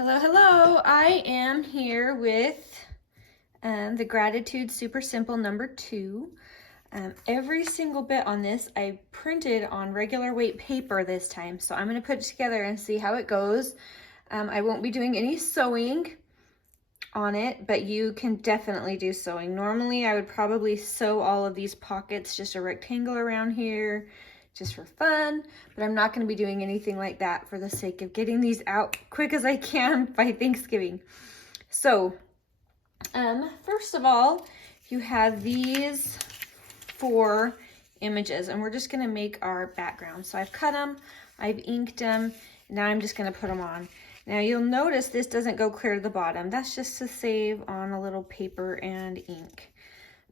Hello, hello. I am here with the Gratitude Super Simple number 2. Every single bit on this I printed on regular weight paper this time, so I'm going to put it together and see how it goes. I won't be doing any sewing on it, but you can definitely do sewing. Normally I would probably sew all of these pockets, just a rectangle around here, just for fun, but I'm not going to be doing anything like that for the sake of getting these out quick as I can by Thanksgiving. So, first of all, you have these 4 images, and we're just going to make our background. So I've cut them, I've inked them, now I'm just going to put them on. Now you'll notice this doesn't go clear to the bottom. That's just to save on a little paper and ink.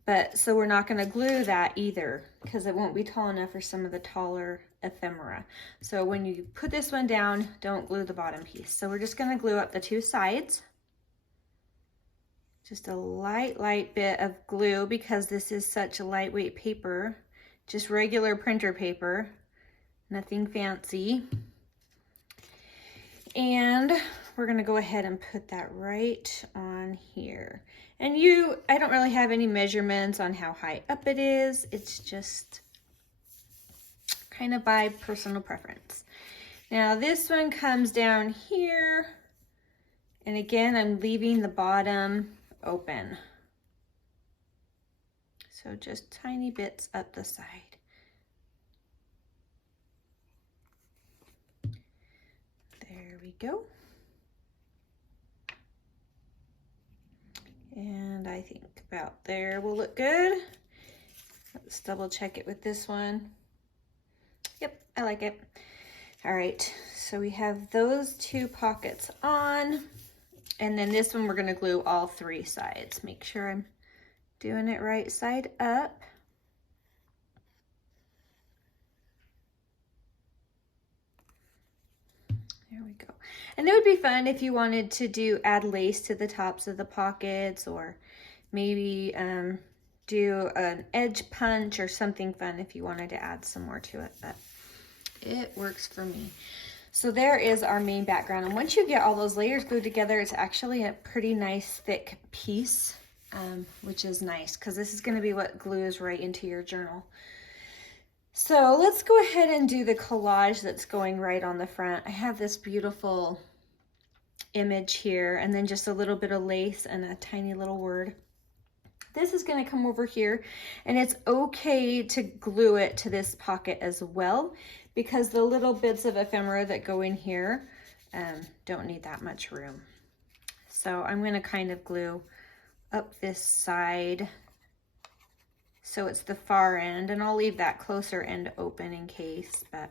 But so we're not going to glue that either because it won't be tall enough for some of the taller ephemera. So when you put this one down, don't glue the bottom piece. So we're just going to glue up the 2 sides. Just a light bit of glue because this is such a lightweight paper. Just regular printer paper, nothing fancy. And we're going to go ahead and put that right on here. And I don't really have any measurements on how high up it is. It's just kind of by personal preference. Now this one comes down here. And again, I'm leaving the bottom open. So just tiny bits up the side. There we go. And I think about there will look good. Let's double check it with this one. Yep, I like it. All right, so we have those 2 pockets on. And then this one we're gonna glue all 3 sides. Make sure I'm doing it right side up. There we go. And it would be fun if you wanted to add lace to the tops of the pockets, or maybe do an edge punch or something fun if you wanted to add some more to it, but it works for me. So there is our main background. And once you get all those layers glued together, it's actually a pretty nice thick piece, which is nice because this is going to be what glues right into your journal. So let's go ahead and do the collage that's going right on the front. I have this beautiful image here and then just a little bit of lace and a tiny little word. This is going to come over here, and it's okay to glue it to this pocket as well because the little bits of ephemera that go in here don't need that much room. So I'm going to kind of glue up this side so it's the far end, and I'll leave that closer end open in case, but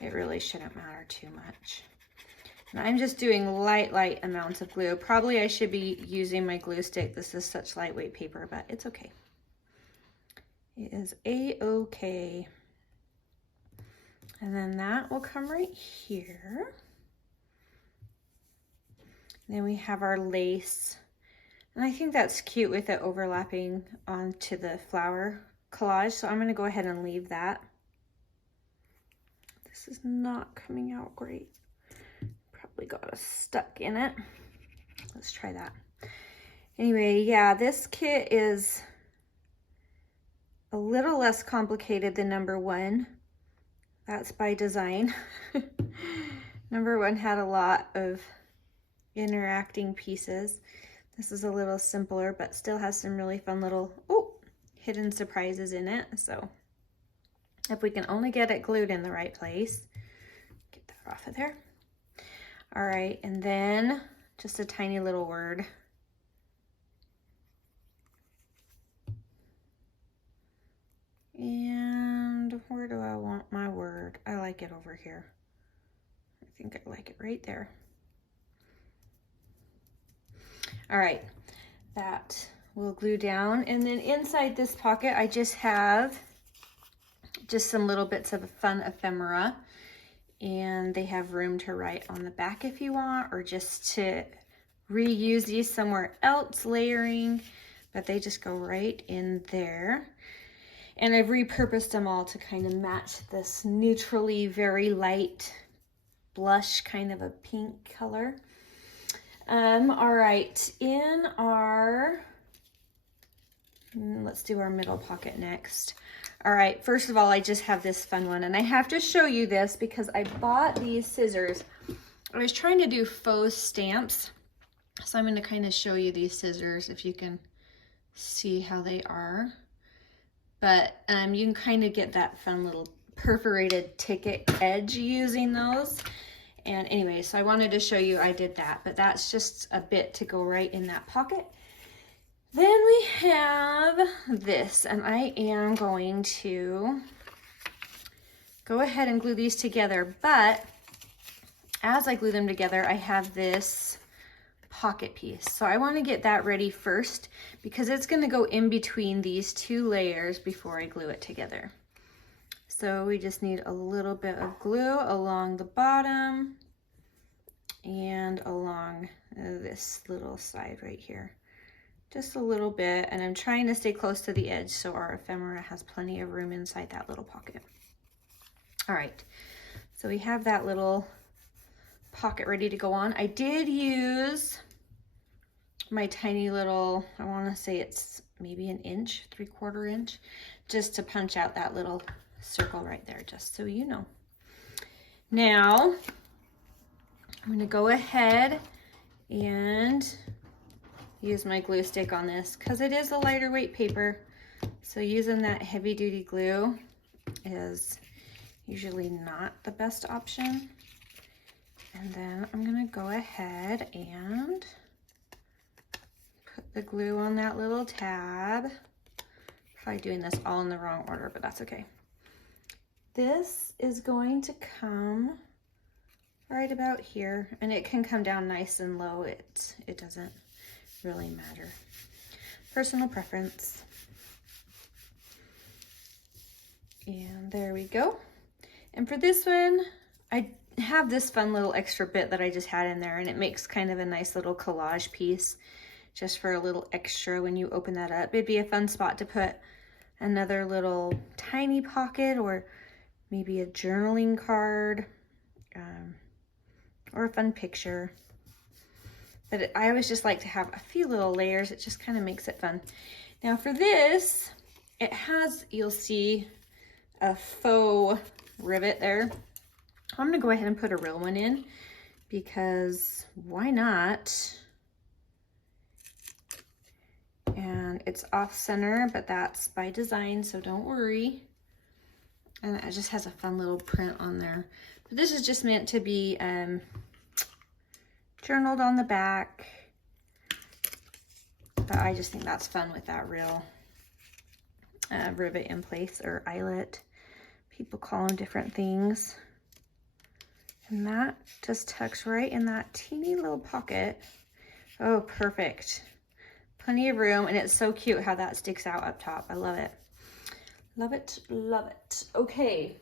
it really shouldn't matter too much. And I'm just doing light amounts of glue. Probably I should be using my glue stick. This is such lightweight paper, but it's okay. It is a-okay. And then that will come right here. And then we have our lace. And I think that's cute with it overlapping onto the flower collage. So I'm going to go ahead and leave that. This is not coming out great. Probably got us stuck in it. Let's try that. Anyway, yeah, this kit is a little less complicated than number 1. That's by design. Number 1 had a lot of interacting pieces. This is a little simpler, but still has some really fun little hidden surprises in it. So if we can only get it glued in the right place, get that off of there. All right, and then just a tiny little word. And where do I want my word? I like it over here. I think I like it right there. All right, that will glue down. And then inside this pocket, I just have some little bits of fun ephemera. And they have room to write on the back if you want, or just to reuse these somewhere else, layering, but they just go right in there. And I've repurposed them all to kind of match this neutrally very light blush kind of a pink color. All right, in our, let's do our middle pocket next. All right, first of all, I just have this fun one, and I have to show you this because I bought these scissors. I was trying to do faux stamps, so I'm going to kind of show you these scissors if you can see how they are. But you can kind of get that fun little perforated ticket edge using those. And anyway, so I wanted to show you I did that, but that's just a bit to go right in that pocket. Then we have this, and I am going to go ahead and glue these together, but as I glue them together, I have this pocket piece. So I want to get that ready first because it's going to go in between these two layers before I glue it together. So we just need a little bit of glue along the bottom and along this little side right here. Just a little bit, and I'm trying to stay close to the edge so our ephemera has plenty of room inside that little pocket. All right, so we have that little pocket ready to go on. I did use my tiny little, I want to say it's maybe an inch, 3/4 inch, just to punch out that little circle right there, just so you know. Now, I'm going to go ahead and use my glue stick on this because it is a lighter weight paper. So using that heavy duty glue is usually not the best option. And then I'm going to go ahead and put the glue on that little tab. Probably doing this all in the wrong order, but that's okay. This is going to come right about here, and it can come down nice and low. It doesn't really matter. Personal preference. And there we go. And for this one, I have this fun little extra bit that I just had in there, and it makes kind of a nice little collage piece just for a little extra when you open that up. It'd be a fun spot to put another little tiny pocket, or maybe a journaling card, or a fun picture. But I always just like to have a few little layers. It just kind of makes it fun. Now for this, it has, you'll see a faux rivet there. I'm gonna go ahead and put a real one in because why not? And it's off center, but that's by design, so don't worry. And it just has a fun little print on there. But this is just meant to be journaled on the back. But I just think that's fun with that real rivet in place, or eyelet. People call them different things. And that just tucks right in that teeny little pocket. Oh, perfect. Plenty of room, and it's so cute how that sticks out up top. I love it. Love it, love it. Okay,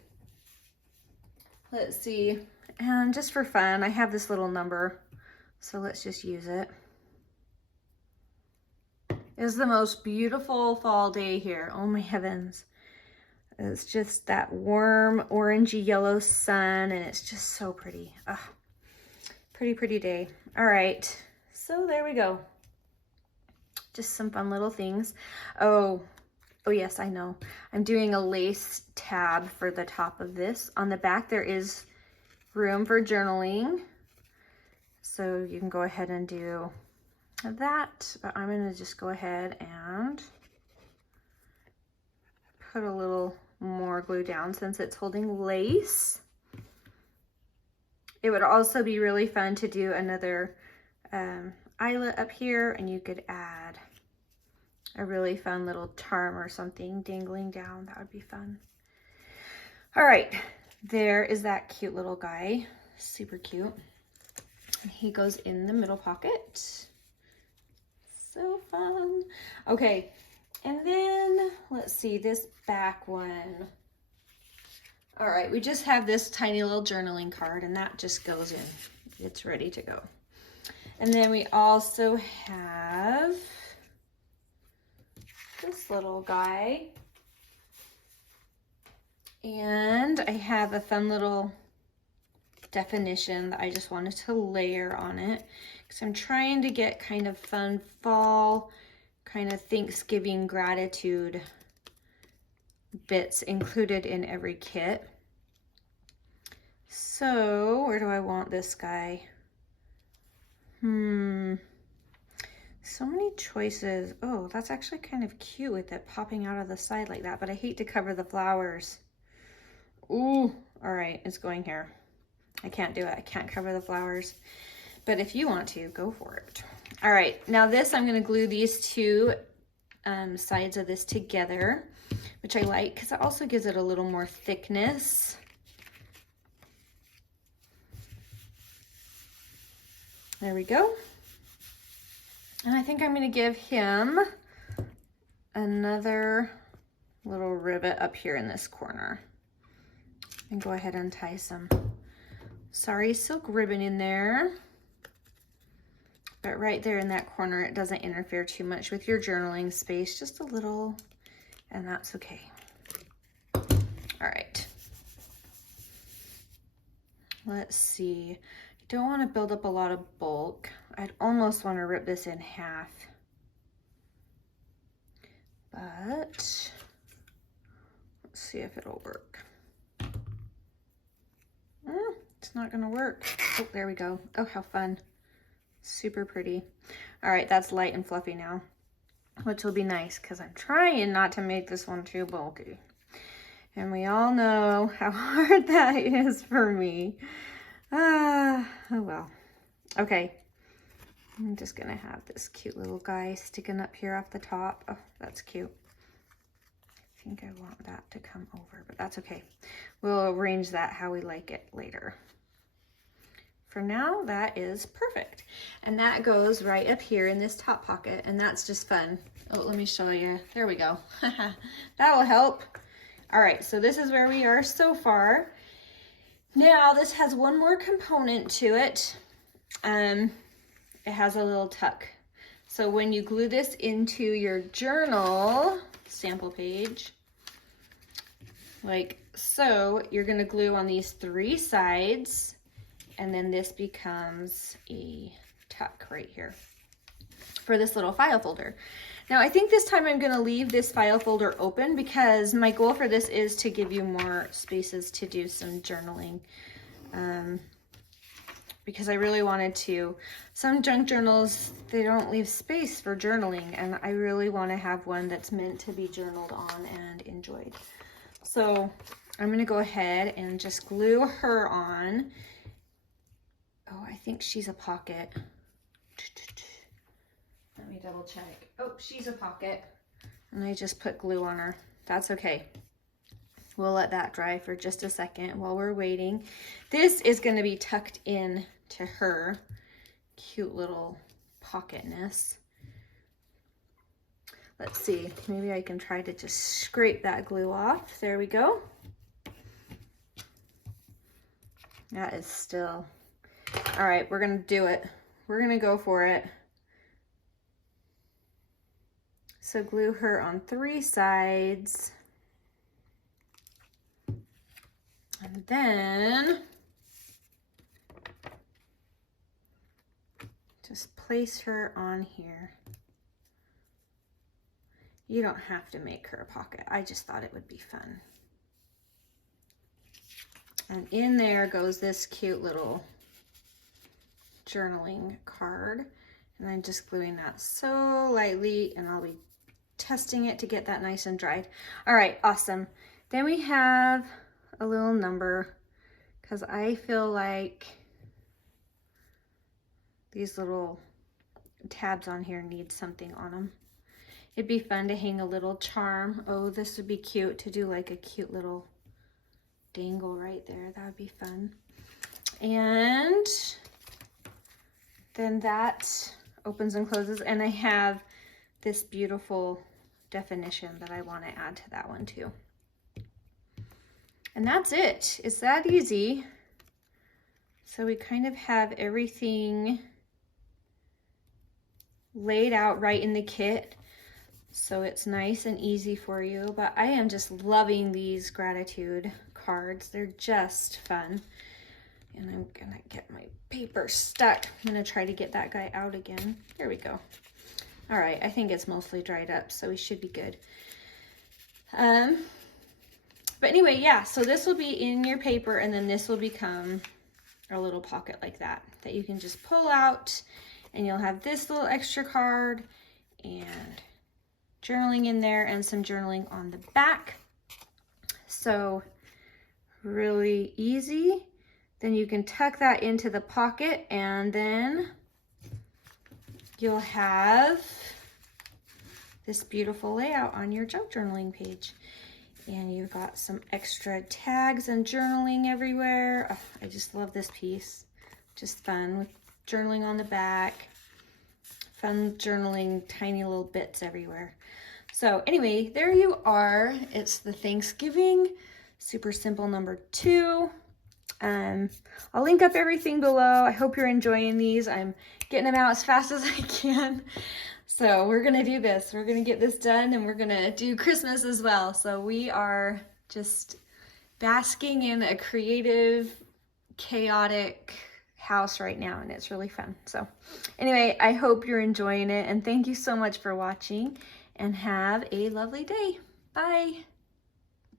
let's see. And just for fun, I have this little number, so let's just use it. It's the most beautiful fall day here. Oh my heavens. It's just that warm orangey yellow sun, and it's just so pretty. Oh, pretty, pretty day. All right, so there we go. Just some fun little things. Oh yes, I know. I'm doing a lace tab for the top of this. On the back, there is room for journaling. So you can go ahead and do that, but I'm gonna just go ahead and put a little more glue down since it's holding lace. It would also be really fun to do another eyelet up here, and you could add a really fun little charm or something dangling down. That would be fun. All right, there is that cute little guy. Super cute. And he goes in the middle pocket. So fun. Okay, and then let's see this back one. All right, we just have this tiny little journaling card, and that just goes in. It's ready to go. And then we also have this little guy. And I have a fun little definition that I just wanted to layer on it, because I'm trying to get kind of fun fall, kind of Thanksgiving gratitude bits included in every kit. So where do I want this guy? So many choices. Oh, that's actually kind of cute with it popping out of the side like that, but I hate to cover the flowers. Ooh, all right, it's going here. I can't do it. I can't cover the flowers. But if you want to, go for it. All right, now this, I'm gonna glue these two sides of this together, which I like because it also gives it a little more thickness. There we go. And I think I'm gonna give him another little rivet up here in this corner. And go ahead and tie some sorry silk ribbon in there. But right there in that corner, it doesn't interfere too much with your journaling space, just a little, and that's okay. All right. Let's see. I don't want to build up a lot of bulk. I'd almost want to rip this in half. But let's see if it'll work. It's not gonna work. Oh, there we go. Oh, how fun. Super pretty. All right, that's light and fluffy now, which will be nice because I'm trying not to make this one too bulky. And we all know how hard that is for me. Oh well. Okay, I'm just gonna have this cute little guy sticking up here off the top. Oh, that's cute. I think I want that to come over, but that's okay. We'll arrange that how we like it later. For now, that is perfect. And that goes right up here in this top pocket, and that's just fun. Oh, let me show you. There we go. That will help. All right, so this is where we are so far. Now, this has one more component to it. It has a little tuck. So when you glue this into your journal sample page, like so, you're gonna glue on these three sides, and then this becomes a tuck right here for this little file folder. Now I think this time I'm gonna leave this file folder open because my goal for this is to give you more spaces to do some journaling. Because I really wanted to. Some junk journals, they don't leave space for journaling, and I really want to have one that's meant to be journaled on and enjoyed. So I'm gonna go ahead and just glue her on. Oh, I think she's a pocket. Let me double check. Oh, she's a pocket. And I just put glue on her. That's okay. We'll let that dry for just a second while we're waiting. This is gonna be tucked in to her cute little pocketness. Let's see, maybe I can try to just scrape that glue off. There we go. That is still, all right, we're gonna do it. We're gonna go for it. So glue her on three sides. And then just place her on here. You don't have to make her a pocket. I just thought it would be fun. And in there goes this cute little journaling card. And I'm just gluing that so lightly, and I'll be testing it to get that nice and dried. All right, awesome. Then we have a little number, because I feel like these little tabs on here need something on them. It'd be fun to hang a little charm. Oh, this would be cute to do like a cute little dangle right there. That would be fun. And then that opens and closes, and I have this beautiful definition that I want to add to that one too. And that's it. It's that easy. So we kind of have everything laid out right in the kit, so it's nice and easy for you. But I am just loving these gratitude cards. They're just fun. And I'm gonna get my paper stuck. I'm gonna try to get that guy out again. There we go. All right, I think it's mostly dried up, so we should be good. But anyway, yeah, so this will be in your paper, and then this will become a little pocket like that you can just pull out, and you'll have this little extra card and journaling in there and some journaling on the back. So really easy. Then you can tuck that into the pocket, and then you'll have this beautiful layout on your junk journaling page. And you've got some extra tags and journaling everywhere. Oh, I just love this piece. Just fun with journaling on the back. Fun journaling, tiny little bits everywhere. So anyway, there you are. It's the Thanksgiving Super Simple number 2. I'll link up everything below. I hope you're enjoying these. I'm getting them out as fast as I can. So we're gonna do this. We're gonna get this done, and we're gonna do Christmas as well. So we are just basking in a creative, chaotic house right now, and it's really fun. So anyway, I hope you're enjoying it, and thank you so much for watching, and have a lovely day. Bye.